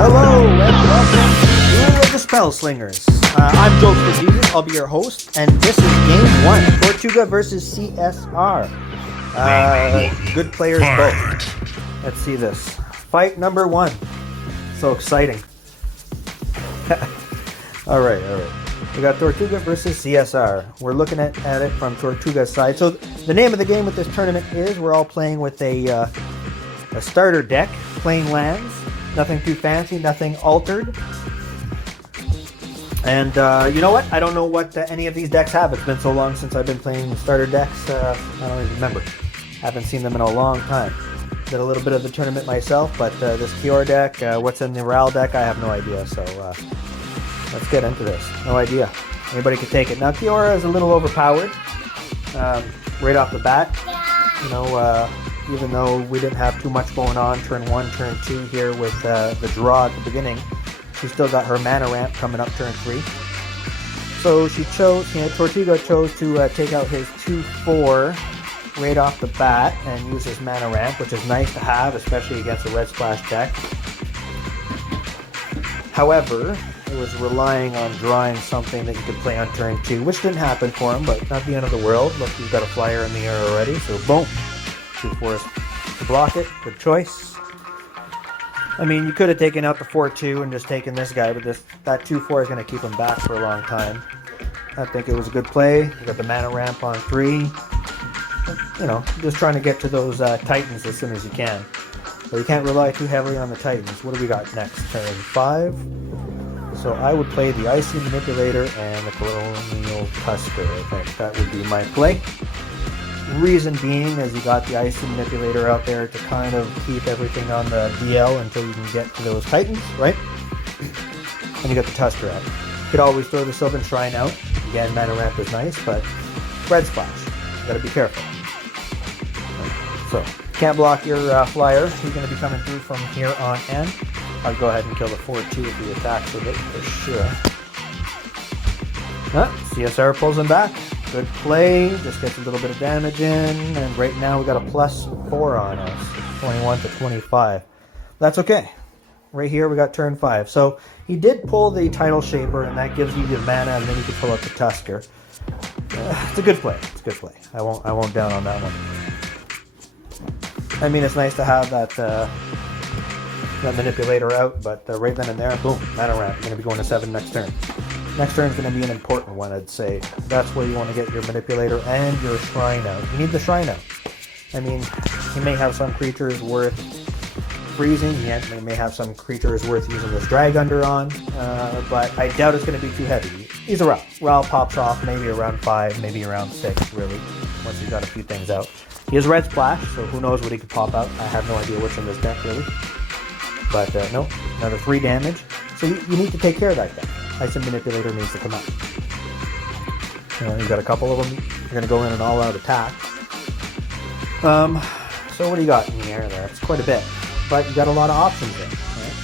Hello and welcome to Duel of the Spellslingers. I'm JokeztaJesus, I'll be your host, and this is Game 1, Tortuga versus CSR. Good players both. Let's see this. Fight number 1. So exciting. Alright. We got Tortuga versus CSR. We're looking at it from Tortuga's side. So the name of the game with this tournament is we're all playing with a starter deck, plain lands. Nothing too fancy, nothing altered. And you know what? I don't know what any of these decks have. It's been so long since I've been playing starter decks. I don't even remember. Haven't seen them in a long time. Did a little bit of the tournament myself, but this Kiora deck, what's in the RAL deck, I have no idea. So let's get into this. No idea. Anybody could take it. Now Kiora is a little overpowered right off the bat. You know, even though we didn't have too much going on turn 1, turn 2 here with the draw at the beginning, she still got her mana ramp coming up turn 3. So she chose, Tortuga chose to take out his 2/4 right off the bat and use his mana ramp, which is nice to have, especially against a red splash deck. However, it was relying on drawing something that you could play on turn 2, which didn't happen for him, but not the end of the world. Look, he's got a flyer in the air already, so boom. 2/4 to block it. Good choice. I mean, you could have taken out the 4/2 and just taken this guy, but that 2/4 is going to keep him back for a long time. I think it was a good play. You got the mana ramp on 3. You know, just trying to get to those Titans as soon as you can. But you can't rely too heavily on the Titans. What do we got next? Turn 5. So I would play the Icy Manipulator and the Colonial Tusker. I think that would be my play. Reason being is you got the Icy Manipulator out there to kind of keep everything on the DL until you can get to those Titans, right? And you got the Tusker out. You could always throw the Sylvan Shrine out. Again, mana ramp is nice, but red splash. You gotta be careful. So, can't block your flyer. He's gonna be coming through from here on in. I'll go ahead and kill the 4/2 if he attacks with it for sure. CSR pulls him back. Good play, just gets a little bit of damage in, and right now we got a +4 on us, 21 to 25. That's okay. Right here we got turn 5. So he did pull the Title Shaper, and that gives you the mana, and then you can pull out the Tusker. It's a good play. It's a good play. I won't down on that one. I mean, it's nice to have that Manipulator out, but right then and there, boom, mana ramp. You're going to be going to 7 next turn. Next turn is going to be an important one, I'd say. That's where you want to get your Manipulator and your Shrine out. You need the Shrine out. I mean, he may have some creatures worth freezing. He may have some creatures worth using this Drag Under on, but I doubt it's going to be too heavy. He's a Ral. Ral pops off maybe around 5, maybe around 6, really, once he's got a few things out. He has Red Splash, so who knows what he could pop out. I have no idea what's in this deck, really. But, no, another 3 damage. So you need to take care of that guy. Icy Manipulator needs to come out. You know, you've got a couple of them. You're going to go in an all-out attack. So what do you got in the air there? It's quite a bit. But you got a lot of options there. Right?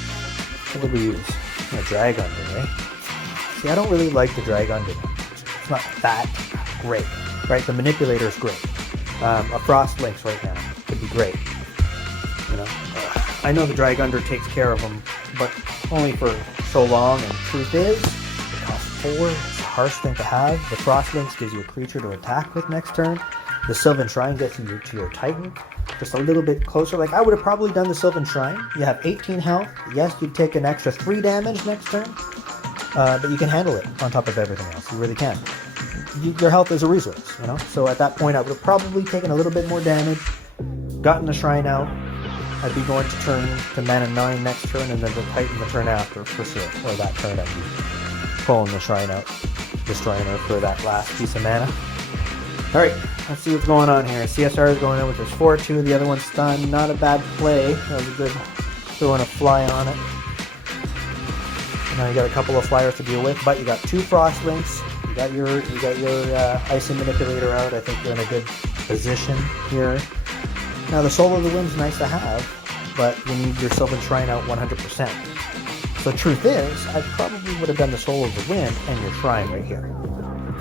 What do we use? A Drag Under, right? See, I don't really like the Drag Under. It's not that great. Right? The Manipulator is great. A Frost Lynx right now could be great. You know? I know the Drag Under takes care of them, but only for so long, and truth is, it costs 4. It's a harsh thing to have. The Frost Lynx gives you a creature to attack with next turn. The Sylvan Shrine gets you to your Titan. Just a little bit closer. Like, I would have probably done the Sylvan Shrine. You have 18 health. Yes, you'd take an extra 3 damage next turn, but you can handle it on top of everything else. You really can. Your health is a resource, you know? So at that point, I would have probably taken a little bit more damage, gotten the Shrine out. I'd be going to turn to mana 9 next turn, and then the Titan the turn after, for sure. Or that turn, I'd be pulling the Shrine out, destroying her for that last piece of mana. Alright, let's see what's going on here. CSR is going in with his 4/2, the other one's stunned. Not a bad play. That was a good throwing a fly on it. Now you got a couple of flyers to deal with, but you got 2 Frost Lynx. You got your Icy Manipulator out. I think you're in a good position here. Now the Soul of the Wind's nice to have, but you need your Sylvan Shrine out 100%. So the truth is, I probably would have done the Soul of the Wind and your Shrine right here.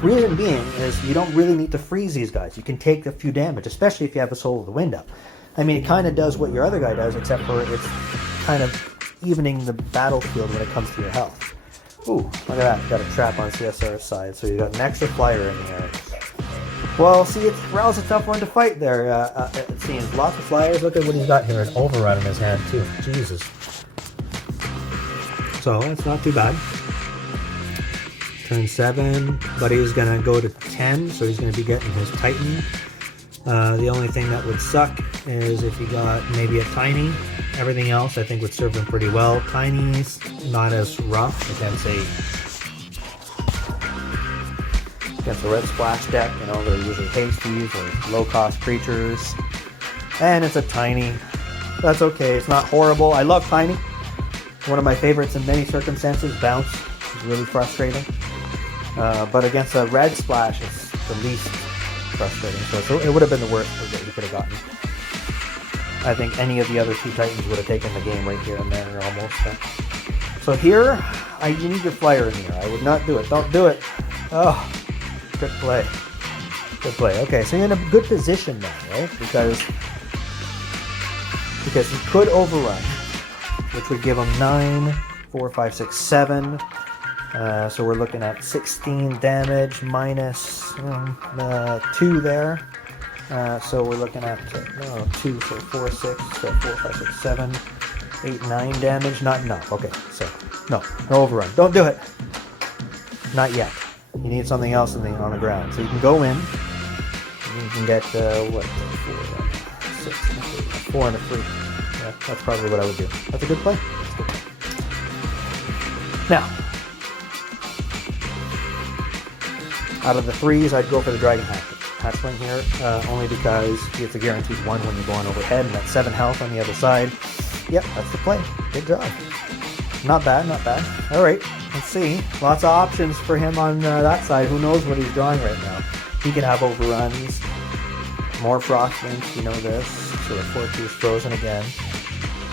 Reason being is you don't really need to freeze these guys. You can take a few damage, especially if you have a Soul of the Wind up. I mean, it kind of does what your other guy does, except for it's kind of evening the battlefield when it comes to your health. Ooh, look at that. Got a trap on CSR's side, so you got an extra flyer in there. Well, see, Ral's a tough one to fight there, it seems. Lots of flyers. Look at what he's got here. An overrun in his hand, too. Jesus. So, it's not too bad. Turn 7. Buddy's going to go to 10, so he's going to be getting his Titan. The only thing that would suck is if he got maybe a Tiny. Everything else, I think, would serve him pretty well. Tiny's not as rough against a red splash deck. You know, they're usually hasties or low-cost creatures. And it's a Tiny. That's okay. It's not horrible. I love Tiny. One of my favorites in many circumstances. Bounce is really frustrating. But against a red splash, it's the least frustrating. So it would have been the worst that you could have gotten. I think any of the other 2 Titans would have taken the game right here and there, almost. So here, you need your flyer in here. I would not do it. Don't do it. Oh, good play. Good play. Okay, so you're in a good position now, right? Because he could overrun, which would give him 9, 4, 5, 6, 7. So we're looking at 16 damage minus 2 there. So we're looking at 2, so 4, 6, so 4, 5, 6, 7, 8, 9 damage. Not enough. Okay, so no overrun. Don't do it. Not yet. You need something else on the ground. So you can go in. And you can get 4, 6, 4 and a 3. Yeah, that's probably what I would do. That's a good play. Now, out of the 3s, I'd go for the Dragon Hatchling here, only because it's a guaranteed 1 when you're going overhead, and that's 7 health on the other side. Yep, that's the play. Good job. Not bad, not bad. All right, let's see. Lots of options for him on that side. Who knows what he's drawing right now? He could have overruns, more Frostlinks, you know this. So the 4-2 is frozen again.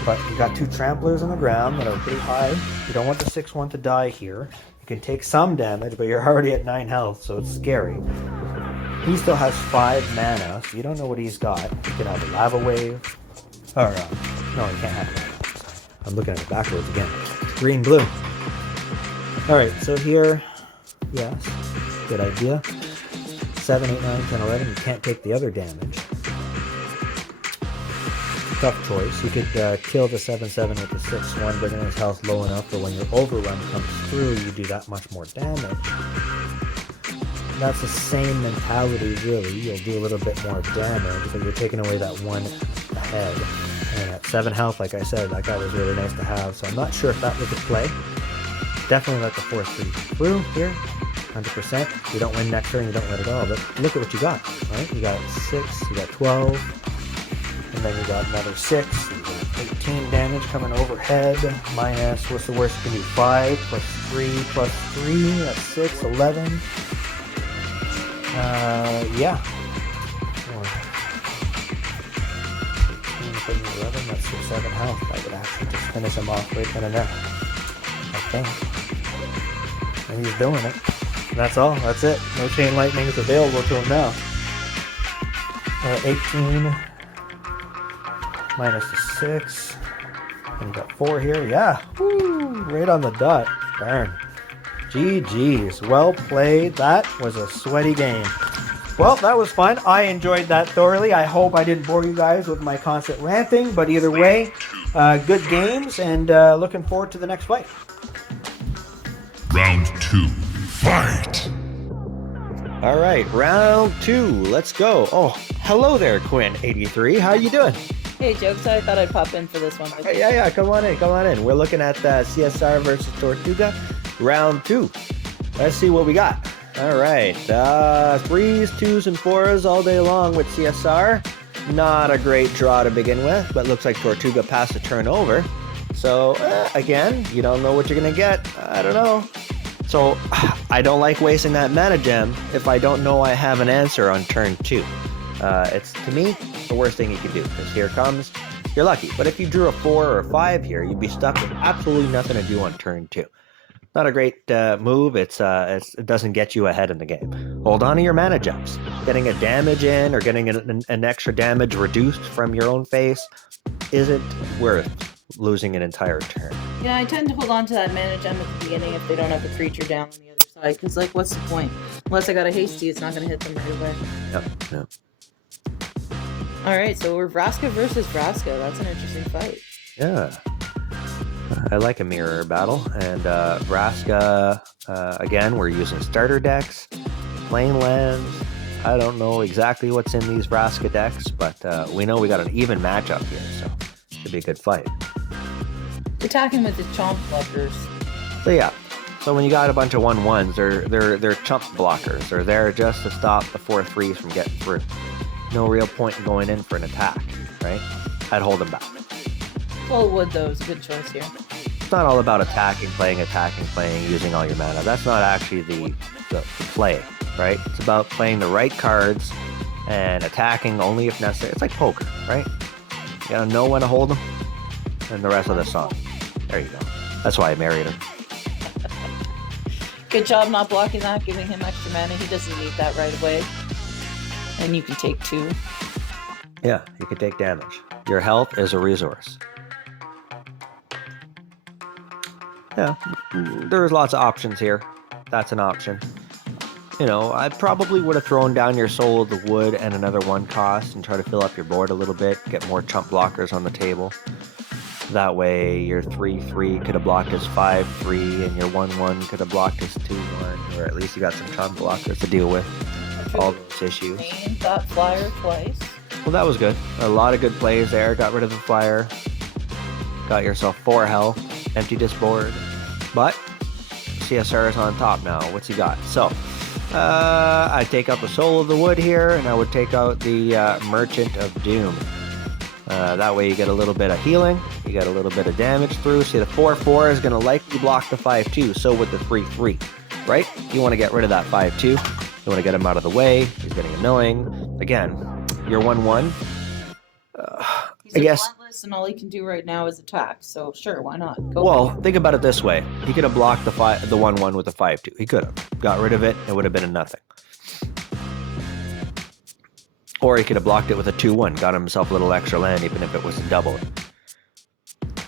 But you got 2 Tramplers on the ground that are pretty high. You don't want the 6-1 to die here. You can take some damage, but you're already at 9 health, so it's scary. He still has 5 mana, so you don't know what he's got. He could have a Lava Wave. Or, no, he can't have that. I'm looking at it backwards again. Green, blue. Alright, so here, yes, good idea. 7, 8, 9, 10, 11. You can't take the other damage. Tough choice. You could kill the 7-7 with the 6-1, bringing his health low enough for when your overrun comes through, you do that much more damage. That's the same mentality, really. You'll do a little bit more damage, but you're taking away that 1 ahead. And at 7 health, like I said, that guy was really nice to have, so I'm not sure if that was a play. Definitely let the 4-3 through here, 100%. You don't win next turn, you don't win at all, but look at what you got, right? You got 6, you got 12, and then you got another 6, you got 18 damage coming overhead, minus, what's the worst you can do, 5, plus 3, plus 3, that's 6, 11. Yeah. 18, 11, that's your 7 health. I could actually just finish him off right then and there. I think. And he's doing it. That's all. That's it. No Chain Lightning is available to him now. 18 minus the 6. And you got 4 here. Yeah. Woo! Right on the dot. Darn. GG's. Well played. That was a sweaty game. Well, that was fun. I enjoyed that thoroughly. I hope I didn't bore you guys with my constant ranting, but either way, good games, and looking forward to the next fight. Round 2, fight! All right, round 2, let's go. Oh, hello there, Quinn83. How you doing? Hey, Jokes, I thought I'd pop in for this one. Yeah, come on in. We're looking at CSR versus Tortuga. Round 2. Let's see what we got. All right. 3s, 2s, and 4s all day long with CSR. Not a great draw to begin with, but looks like Tortuga passed a turn over. So, again, you don't know what you're going to get. I don't know. So, I don't like wasting that mana gem if I don't know I have an answer on turn 2. It's, to me, the worst thing you can do, because here comes, you're lucky. But if you drew a 4 or a 5 here, you'd be stuck with absolutely nothing to do on turn 2. Not a great move. It doesn't get you ahead in the game. Hold on to your mana gems. Getting a damage in or getting an extra damage reduced from your own face isn't worth losing an entire turn. Yeah, I tend to hold on to that mana gem at the beginning if they don't have a creature down on the other side. Because, like, what's the point? Unless I got a hasty, it's not going to hit them right away. Yep. Alright, so we're Vraska versus Vraska. That's an interesting fight. Yeah. I like a mirror battle. And Vraska, again, we're using starter decks, plain lands. I don't know exactly what's in these Vraska decks, but we know we got an even matchup here, so it should be a good fight. Attacking with the chomp blockers. So yeah, so when you got a bunch of 1/1s, they're chump blockers. They're there just to stop the 4/3s from getting through. No real point in going in for an attack, right? I'd hold them back. Well, wood though is a good choice here. It's not all about attacking, playing, using all your mana. That's not actually the play, right? It's about playing the right cards and attacking only if necessary. It's like poker, right? You gotta know when to hold them and the rest of the song. There you go. That's why I married her. Good job not blocking that, giving him extra mana. He doesn't need that right away. And you can take 2. Yeah, you can take damage. Your health is a resource. Yeah, there's lots of options here. That's an option. You know, I probably would have thrown down your Soul of the Wood and another 1 cost and try to fill up your board a little bit, get more chump blockers on the table. That way your 3/3 could have blocked as 5/3 and your 1/1 could have blocked as 2/1, or at least you got some chump blockers to deal with all those issues. Got flyer twice. Well, that was good. A lot of good plays there. Got rid of the flyer. Got yourself 4 health. Empty this board. But CSR is on top now. What's he got? So, I take out the Soul of the Wood here, and I would take out the Merchant of Doom. That way you get a little bit of healing. You get a little bit of damage through. See, the 4/4 is going to likely block the 5/2. So would the 3/3, right? You want to get rid of that 5/2. You want to get him out of the way. He's getting annoying. Again, your 1/1. He's relentless, and all he can do right now is attack. So sure, why not? Go Well, think about it this way. He could have blocked the 1/1 with a 5/2. He could have. Got rid of it. It would have been a nothing. Or he could have blocked it with a 2/1. Got himself a little extra land, even if it was a double.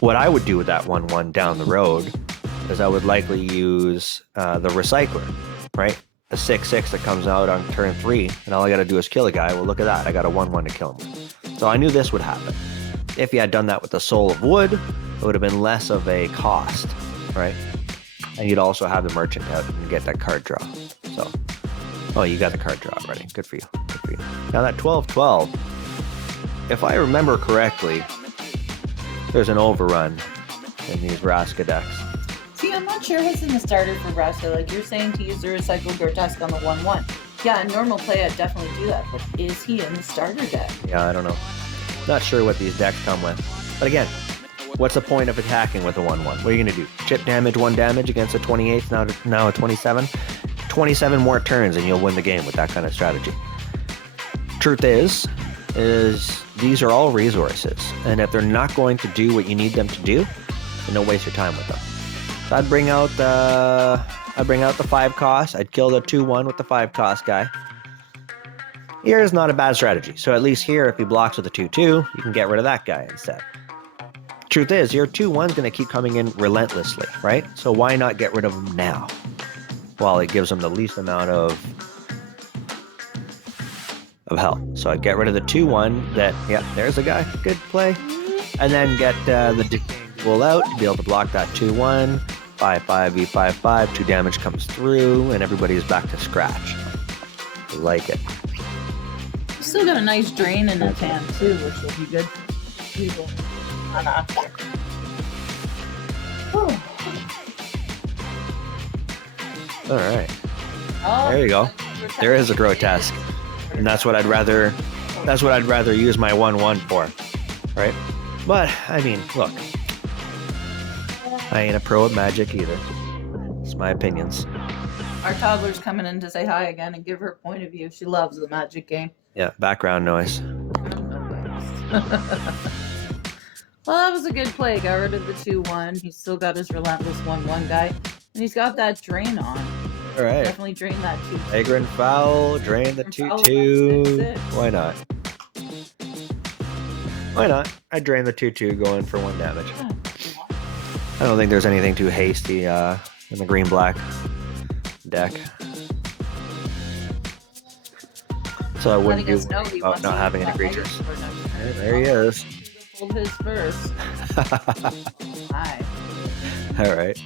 What I would do with that 1/1 down the road is I would likely use the Recycler, right? The 6/6 that comes out on turn 3, and all I got to do is kill a guy. Well, look at that. I got a 1/1 to kill him. So I knew this would happen. If you had done that with the Soul of Wood, it would have been less of a cost, right? And you'd also have the Merchant out and get that card draw. So, oh, you got the card draw already. Good for you. Good for you. Now that 12/12, if I remember correctly, there's an overrun in these Vraska decks. See, I'm not sure what's in the starter for Vraska. Like, you're saying to use the Recycled Grotesque on the 1/1. Yeah, in normal play, I'd definitely do that. But is he in the starter deck? Yeah, I don't know. Not sure what these decks come with. But again, what's the point of attacking with a 1/1? What are you going to do? Chip damage, 1 damage against a 28, now a 27? 27 more turns and you'll win the game with that kind of strategy. Truth is these are all resources. And if they're not going to do what you need them to do, then don't waste your time with them. So I'd bring out the 5 cost. I'd kill the 2/1 with the 5 cost guy. Here is not a bad strategy. So at least here, if he blocks with a 2/2, you can get rid of that guy instead. Truth is, your 2/1's going to keep coming in relentlessly, right? So why not get rid of him now? While it gives him the least amount of health. So I'd get rid of the 2/1 that, yeah, there's a guy. Good play. And then get the Duel out to be able to block that 2/1. 5/5, V5/5, 2 damage comes through, and everybody's back to scratch. I like it. He's still got a nice drain in his hand, too, which will be good for people on after. All right. Oh, There you go. There is a grotesque. And that's what I'd rather use my 1/1 for. Right? But I mean, look. I ain't a pro at Magic either. It's my opinions. Our toddler's coming in to say hi again and give her point of view. She loves the Magic game. Yeah, background noise. Well, that was a good play. Got rid of the 2/1. He's still got his relentless 1/1 guy. And he's got that drain on. All right. Definitely drain that 2/2. Vagrant Foul, drain the 2/2. Why not? Why not? I drain the 2/2 going for 1 damage. Yeah. I don't think there's anything too hasty in the green-black deck. So I wouldn't do worry about not having any creatures. Hey, there he is. Pulled his first. Hi. All right.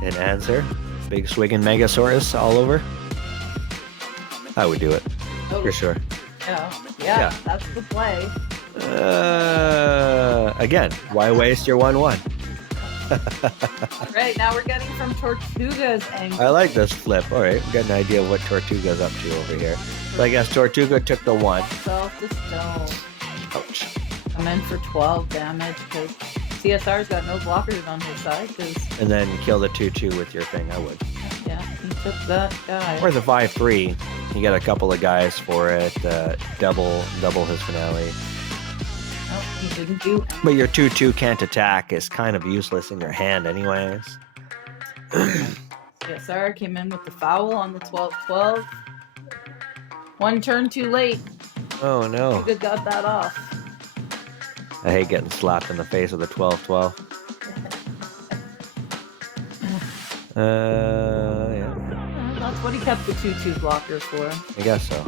An answer. Big swiggin' Megasaurus all over. I would do it. Oh, For sure. Yeah, that's the play. Again, why waste your 1/1? All right, now we're getting from Tortuga's angle. I like this flip. All right, we got an idea of what Tortuga's up to over here. So I guess Tortuga took the 1. Self the stone. Ouch. I'm in for 12 damage because CSR's got no blockers on his side. And then kill the 2/2 with your thing. I would. Yeah, he took that guy. Or the 5/3. You get a couple of guys for it. Double his finale. Oh, he didn't do. But your 2/2 can't attack is kind of useless in your hand, anyways. CSR came in with the foul on the 12-12. 1 turn too late. Oh no. Tortuga got that off. I hate getting slapped in the face with a 12-12. Yeah. That's what he kept the 2/2 blocker for. I guess so.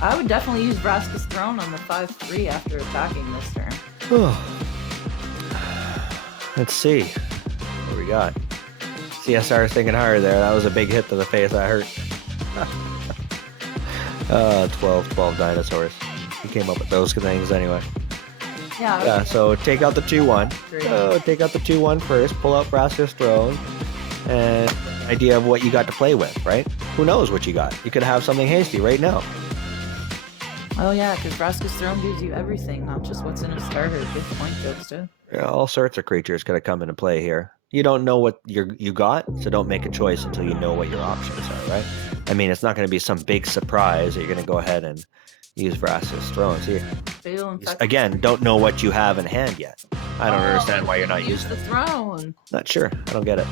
I would definitely use Vraska's Throne on the 5/3 after attacking this turn. Let's see what we got. CSR is thinking hard there. That was a big hit to the face. That hurt. 12 dinosaurs. He came up with those things anyway. Yeah, so take out the 2/1. Take out the 2/1 first. Pull out Vraska's Throne. And idea of what you got to play with, right? Who knows what you got? You could have something hasty right now. Oh yeah, because Vraska's Throne gives you everything, not just what's in a starter. Good point, Jokesta. Yeah, all sorts of creatures gotta come into play here. You don't know what you got, so don't make a choice until you know what your options are, right? I mean, it's not going to be some big surprise that you're going to go ahead and use Vraska's Throne. See, again, don't know what you have in hand yet. I don't understand why you're not using the throne. Not sure. I don't get it.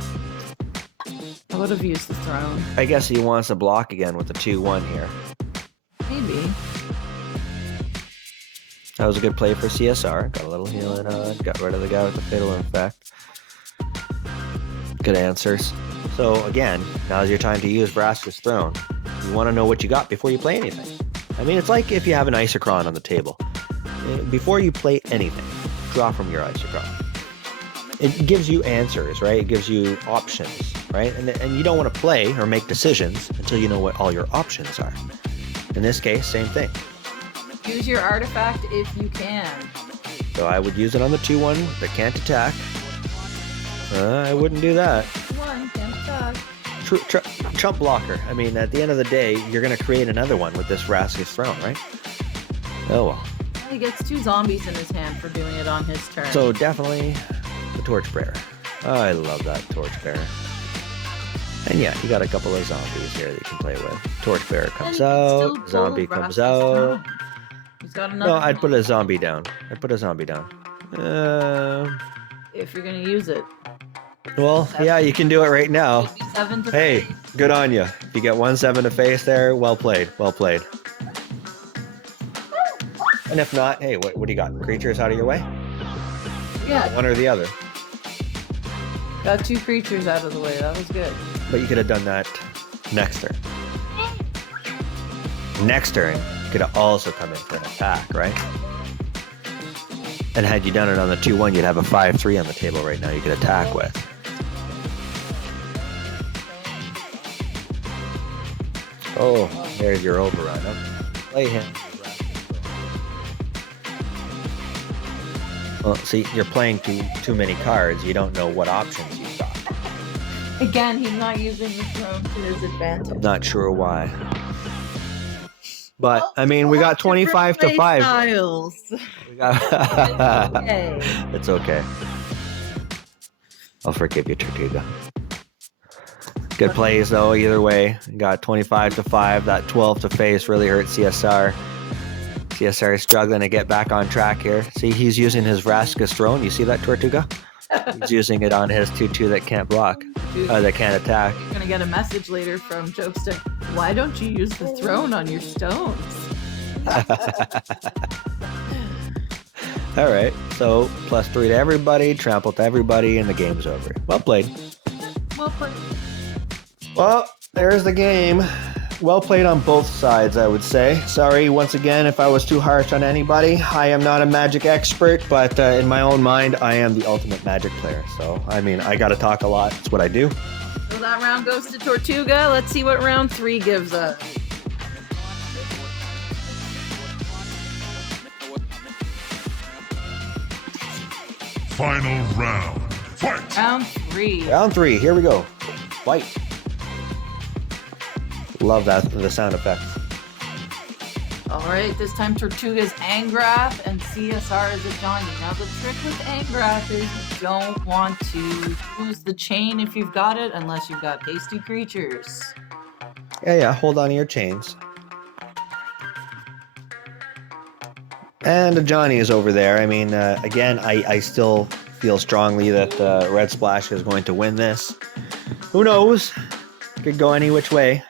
I would have used the throne. I guess he wants to block again with the 2/1 here. Maybe. That was a good play for CSR. Got a little healing on. Got rid of the guy with the Fatal Infect. Good answers. So again, now's your time to use Vraska's Throne. You want to know what you got before you play anything. I mean, it's like if you have an Isochron on the table. Before you play anything, draw from your Isochron. It gives you answers, right? It gives you options, right? And you don't want to play or make decisions until you know what all your options are. In this case, same thing. Use your artifact if you can. So I would use it on the 2/1 that can't attack. I wouldn't do that. 1 can't attack. Trump blocker. I mean, at the end of the day, you're going to create another one with this Vraska's Throne, right? Oh well. He gets 2 zombies in his hand for doing it on his turn. So definitely the Torchbearer. Oh, I love that Torchbearer. And yeah, you got a couple of zombies here that you can play with. Torchbearer comes out. Zombie comes out. He's got another. No, I'd put a zombie down. If you're going to use it. Well, yeah, you can do it right now. 7 to Hey, face. good on you. If you get 1/7 to face there, well played. Well played. And if not, hey, what do you got? Creatures out of your way? Yeah, One or the other. got 2 creatures out of the way. That was good. But you could have done that next turn. Next turn, you could have also come in for an attack, right? And had you done it on the 2/1, you'd have a 5/3 on the table right now you could attack with. Oh, there's your overrun. Play him. Well, see, you're playing too many cards. You don't know what options you've got. Again, he's not using the throne to his advantage. I'm not sure why. But, I mean, we got 25 to 5. Styles. We got Okay. It's okay. I'll forgive you, Tortuga. Good plays, though, either way. Got 25 to 5. That 12 to face really hurt CSR. CSR is struggling to get back on track here. See, he's using his Vraska's Throne. You see that, Tortuga? He's using it on his 2/2 that can't block. That can't attack. You're going to get a message later from Jokesta. Why don't you use the throne on your stones? All right. So +3 to everybody, trample to everybody, and the game's over. Well played. Well played. Well, there's the game. Well played on both sides, I would say. Sorry once again if I was too harsh on anybody. I am not a Magic expert, but in my own mind, I am the ultimate Magic player. So, I mean, I got to talk a lot. It's what I do. So that round goes to Tortuga. Let's see what round 3 gives us. Final round. Fight! Round 3. Round 3, here we go. Fight. Love that, the sound effects. Alright, this time Tortuga's Angrath and CSR is a Johnny. Now the trick with Angrath is you don't want to use the chain if you've got it unless you've got hasty creatures. Yeah, hold on to your chains. And Johnny is over there. I mean, again, I still feel strongly that Red Splash is going to win this. Who knows? Could go any which way.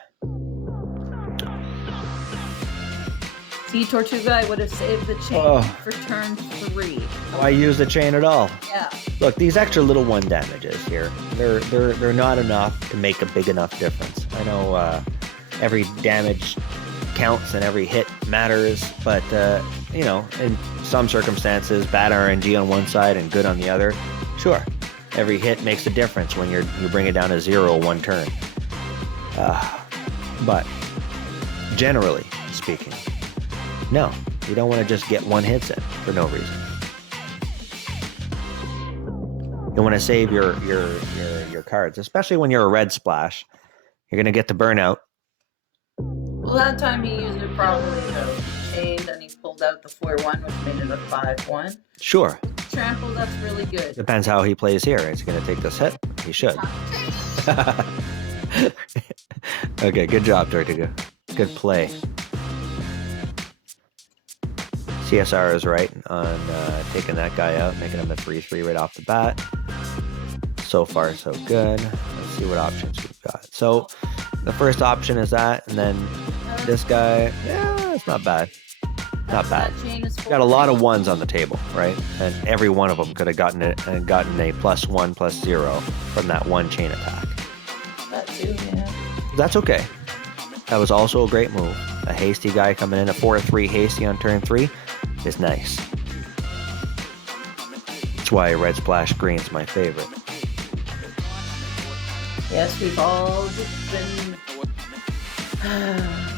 See, Tortuga, I would have saved the chain for turn 3. Why use the chain at all? Yeah. Look, these extra little 1 damages here, they're not enough to make a big enough difference. I know every damage counts and every hit matters, but you know, in some circumstances, bad RNG on one side and good on the other, sure, every hit makes a difference when you bring it down to 0 one turn. But generally speaking, no, you don't want to just get 1 hits in for no reason. You want to save your cards, especially when you're a Red Splash. You're gonna get the burnout. Well, that time he used it probably chained and he pulled out the 4-1, which made it a 5-1. Sure. Trample, that's really good. Depends how he plays here. Is he gonna take this hit? He should. Okay, good job, Tortuga. Good play. CSR is right on taking that guy out, making him a 3-3 right off the bat. So far, so good. Let's see what options we've got. So, the first option is that, and then this guy, yeah, it's not bad. Not bad. Got a lot of 1s on the table, right? And every one of them could have gotten it and gotten a +1/+0 from that 1 chain attack. That too, yeah. That's okay. That was also a great move. A hasty guy coming in, a 4-3 hasty on turn 3 is nice. That's why Red Splash Green's my favorite. Yes, we've all just been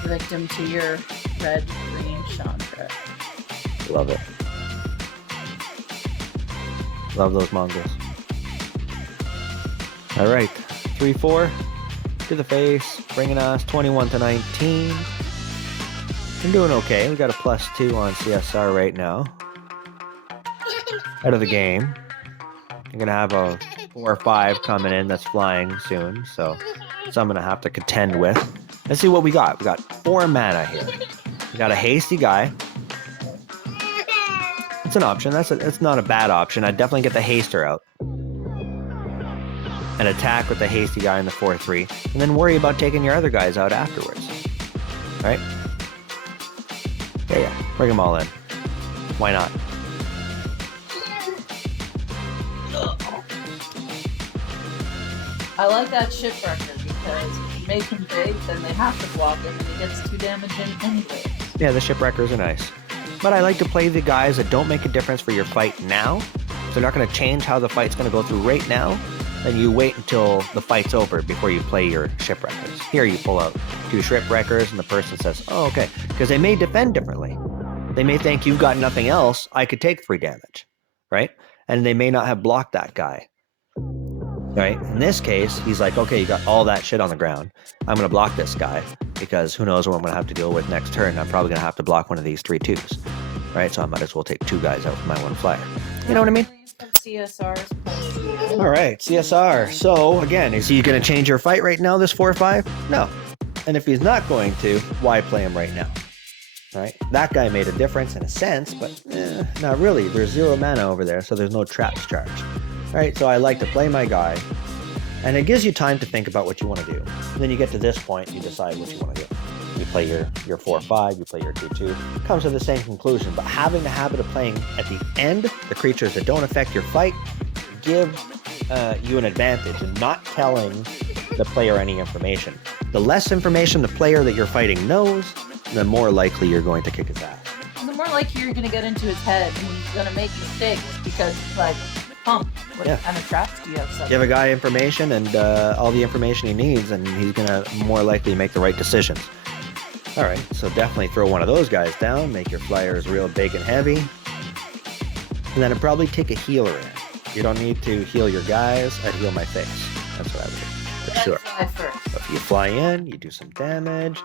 victim to your red-green Chandra. Love it. Love those mongrels. All right, 3-4 to the face, bringing us 21-19. I'm doing okay. We got a +2 on CSR right now. Out of the game. I'm gonna have a 4 or 5 coming in that's flying soon, so I'm gonna have to contend with. Let's see what we got. We got 4 mana here. We got a hasty guy. It's an option. It's not a bad option. I'd definitely get the haster out. And attack with the hasty guy in the 4-3, and then worry about taking your other guys out afterwards. Right? Yeah. Bring them all in. Why not? I like that shipwrecker because if you make him big, then they have to block him and he gets 2 damage in anyway. Yeah, the shipwreckers are nice. But I like to play the guys that don't make a difference for your fight now. So they're not going to change how the fight's going to go through right now. Then you wait until the fight's over before you play your shipwreckers. Here you pull out 2 shipwreckers and the person says, oh, okay. Because they may defend differently. They may think you've got nothing else. I could take 3 damage, right? And they may not have blocked that guy. Right? In this case, he's like, okay, you got all that shit on the ground. I'm going to block this guy because who knows what I'm going to have to deal with next turn. I'm probably going to have to block one of these 3/2s. Right? So I might as well take 2 guys out with my 1 flyer. You know what I mean? CSR's All right, CSR. So again, is he going to change your fight right now, this 4-5? No. And if he's not going to, why play him right now? Right? That guy made a difference in a sense, but not really. There's 0 mana over there, so there's no traps charged. All right, so I like to play my guy, and it gives you time to think about what you want to do. And then you get to this point, you decide what you want to do. You play your 4/5, you play your 2/2. Comes to the same conclusion, but having the habit of playing at the end, the creatures that don't affect your fight, give you an advantage in not telling the player any information. The less information the player that you're fighting knows, the more likely you're going to kick his ass. And the more likely you're going to get into his head, and he's going to make mistakes because, like, what kind of traps do you have set? Give a guy information and all the information he needs, and he's going to more likely make the right decisions. All right, so definitely throw one of those guys down, make your flyers real big and heavy, and then I'd probably take a healer in. You don't need to heal your guys, I'd heal my face. That's what I would do, for sure. Fly first. So if you fly in, you do some damage.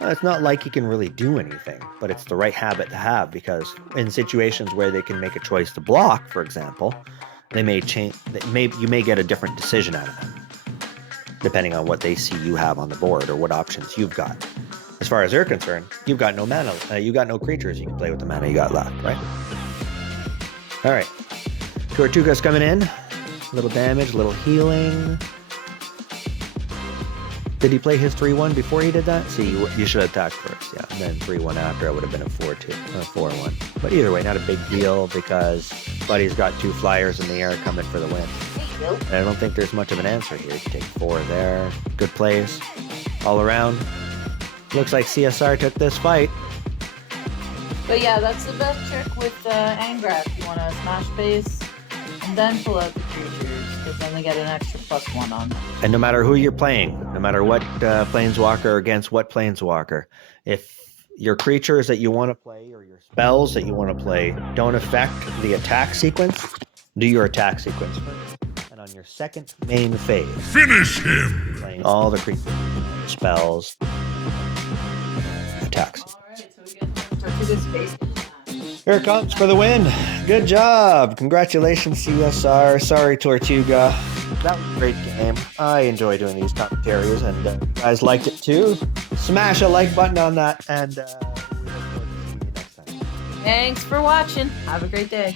It's not like you can really do anything, but it's the right habit to have, because in situations where they can make a choice to block, for example, they may change. You may get a different decision out of them, depending on what they see you have on the board or what options you've got. As far as they're concerned, you've got no mana. You got no creatures you can play with the mana you got left, right? All right. Tortuga's coming in. A little damage, a little healing. Did he play his 3/1 before he did that? See, you should have attacked first, yeah. And then 3/1 after, it would have been a 4/2, 4/1. But either way, not a big deal, because Buddy's got 2 flyers in the air coming for the win. And I don't think there's much of an answer here. You take 4 there. Good plays all around. Looks like CSR took this fight. But yeah, that's the best trick with Angrath. You want to smash base and then pull out the creatures, because then they get an extra +1 on them. And no matter who you're playing, no matter what planeswalker against what planeswalker, if your creatures that you want to play or your spells that you want to play don't affect the attack sequence, do your attack sequence first. And on your second main phase, Finish him! playing all the creatures, spells, attacks. Alright, so we get Tortuga's face. Here it comes for the win. Good job. Congratulations, CSR. Sorry, Tortuga. That was a great game. I enjoy doing these commentaries, and you guys liked it too. Smash a like button on that, and we look forward to seeing you next time. Thanks for watching. Have a great day.